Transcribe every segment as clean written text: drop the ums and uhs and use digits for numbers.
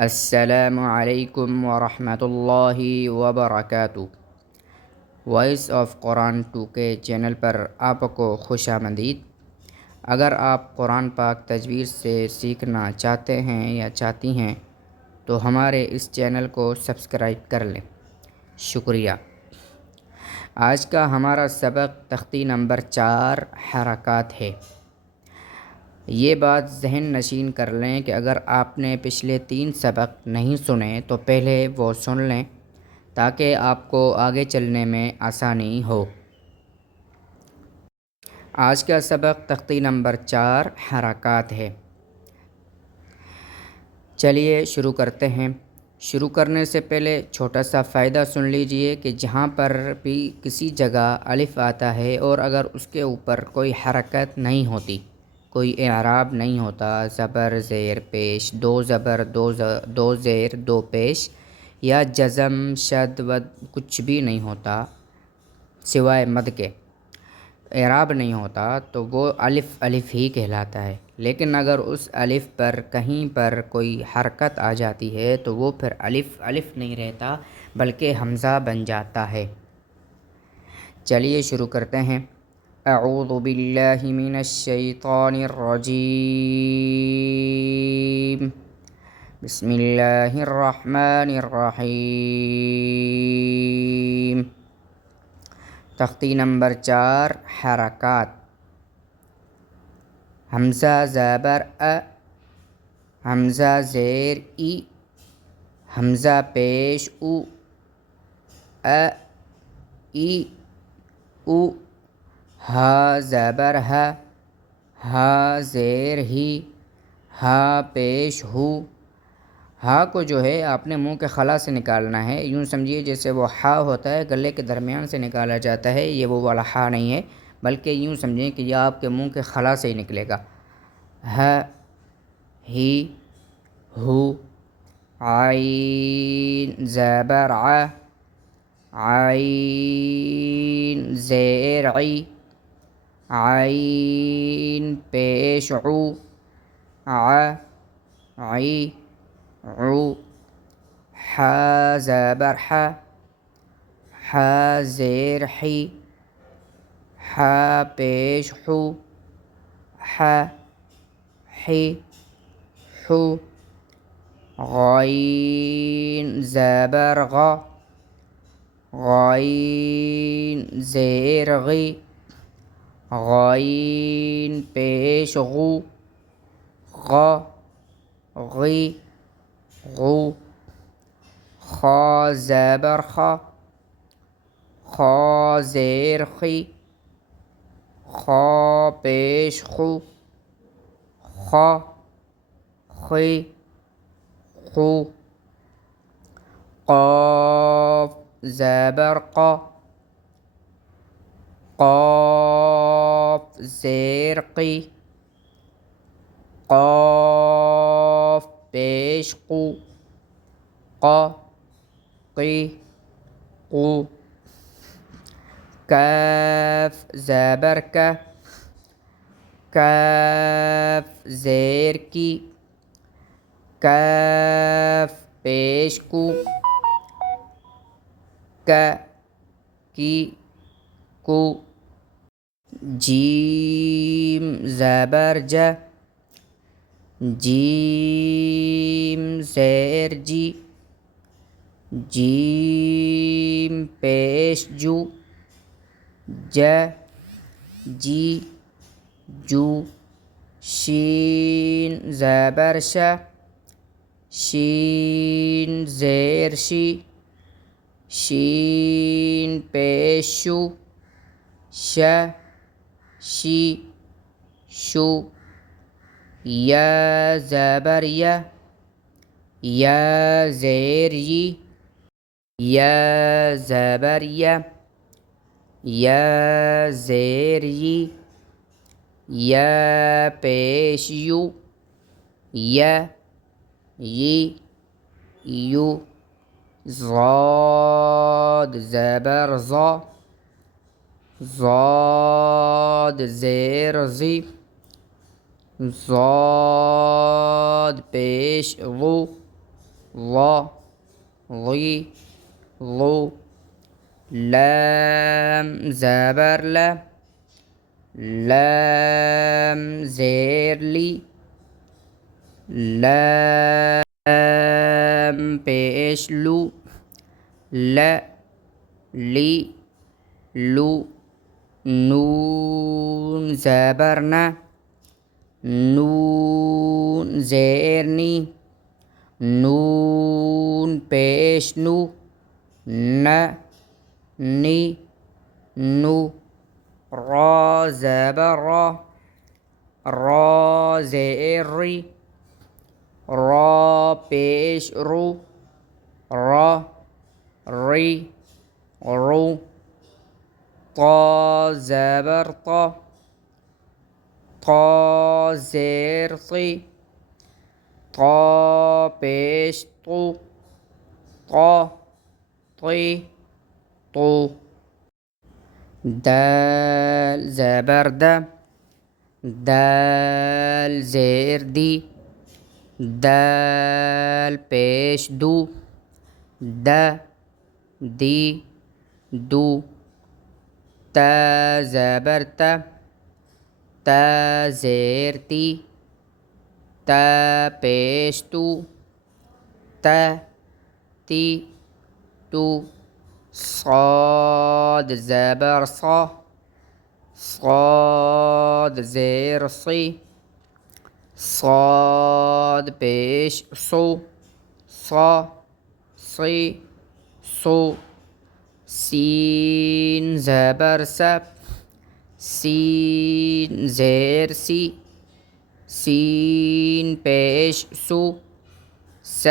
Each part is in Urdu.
السلام علیکم ورحمۃ اللہ وبرکاتہ۔ وائس آف قرآن 2 کے چینل پر آپ کو خوش آمدید۔ اگر آپ قرآن پاک تجوید سے سیکھنا چاہتے ہیں یا چاہتی ہیں تو ہمارے اس چینل کو سبسکرائب کر لیں۔ شکریہ۔ آج کا ہمارا سبق تختی نمبر 4 حرکات ہے۔ یہ بات ذہن نشین کر لیں کہ اگر آپ نے پچھلے 3 سبق نہیں سنے تو پہلے وہ سن لیں تاکہ آپ کو آگے چلنے میں آسانی ہو۔ آج کا سبق تختی نمبر 4 حرکات ہے۔ چلیے شروع کرتے ہیں۔ شروع کرنے سے پہلے چھوٹا سا فائدہ سن لیجئے کہ جہاں پر بھی کسی جگہ الف آتا ہے اور اگر اس کے اوپر کوئی حرکت نہیں ہوتی، کوئی اعراب نہیں ہوتا، زبر زیر پیش، دو زبر دو زیر دو پیش یا جزم شد ود کچھ بھی نہیں ہوتا سوائے مد کے، اعراب نہیں ہوتا تو وہ الف ہی کہلاتا ہے۔ لیکن اگر اس الف پر کہیں پر کوئی حرکت آ جاتی ہے تو وہ پھر الف نہیں رہتا بلکہ حمزہ بن جاتا ہے۔ چلیے شروع کرتے ہیں۔ اعوذ باللہ من الشیطان الرجیم، بسم اللہ الرحمن الرحیم۔ تختی نمبر 4 حرکات۔ حمزہ زبر ا، حمزہ زیر ای، حمزہ پیش او، ای او، ہا زبر ہ، ہا زیر ہی، ہا پیش ہو۔ ہا کو جو ہے آپ نے منہ کے خلا سے نکالنا ہے، یوں سمجھیے جیسے وہ ہا ہوتا ہے گلے کے درمیان سے نکالا جاتا ہے، یہ وہ والا ہا نہیں ہے بلکہ یوں سمجھیں کہ یہ آپ کے منہ کے خلا سے ہی نکلے گا۔ ہ، ہی، ہو، عین زبر ع، عین زیر عی، عین پیش عو، عی، عو، ح زبر ح، ح زیر حی، ح پیش حو، ح، حی، حو، غین زبر غ، غین زیر غی، غین پیش غو، غ، غی، غو، خا زبر خ، خا زیر خی، خا پیش خو، خ، خی، خو، قاف زبر ق، قاف زیر قی، قاف پیش قو، ق، قی، قو، کاف زبر ک، کاف زیر کی، کاف پیش کو، ک، کی، کو، جیم زبر ج، جیم زیر جی، جیم پیش جو، ج، جی، جو، شین زبر ش، شین زیر شی، شین پیش شو، ش، شی، شو، یا زبر ی، یا زیر یی، یا زبر ی، یا زیر یی، یا پیش یو، یا، یی، یو، ضاد زبر ض، ضاد زیر ضی، ضاد پیش غو، لا ضی ضو لام زبر لا لام زیر لی لام پیش لو ل لی لو نون زبر نا نون زیر نی نون پیش نو ن نی نو را زبر را را زیر ری را پیش رو را ری رو طا زبر طا طا زیر طی طا پیش طو طا طی طو دال زبر دا دال زیر دی دال پیش دو د دی دو تا زبر تا تا زیر تی تا پیش تو تا تی تو صاد زبر صا صاد زیر صی صاد پیش صو صا صی صو سین زبر سب سین زیر سی سین پیش سو س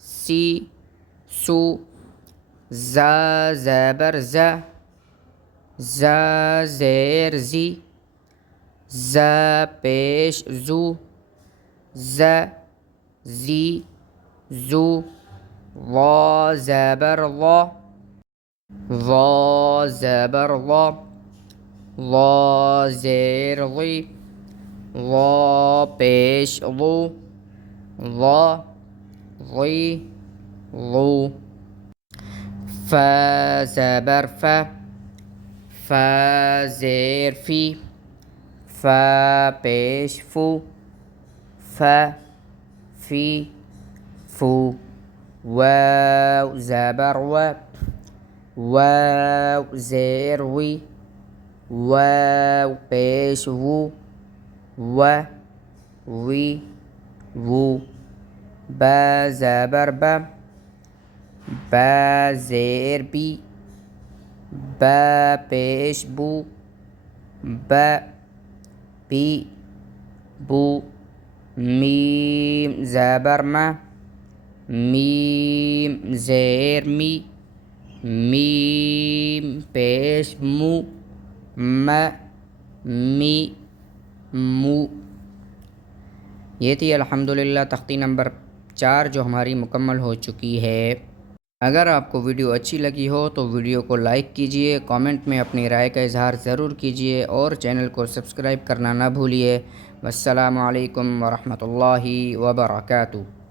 سی سو ز زبر ز ز زیر زی ز پیش زو ز زی زو وا زبر وا وا زبر وا وا زیر ضی وا پیش ضو وا ضی ضو ف زبر ف ف زیر فی ف پیش فو ف فی فو واو زبر و واو زیر وی واو پیش وو و وی وو با زبر با با زیر بی با پیش بو با بی بو میم زبر ما میم زیر می میم پیش مو م می مو یہ تھی الحمدللہ تختی نمبر 4 جو ہماری مکمل ہو چکی ہے۔ اگر آپ کو ویڈیو اچھی لگی ہو تو ویڈیو کو لائک کیجئے، کامنٹ میں اپنی رائے کا اظہار ضرور کیجئے اور چینل کو سبسکرائب کرنا نہ بھولیے۔ والسلام علیکم ورحمۃ اللہ وبرکاتہ۔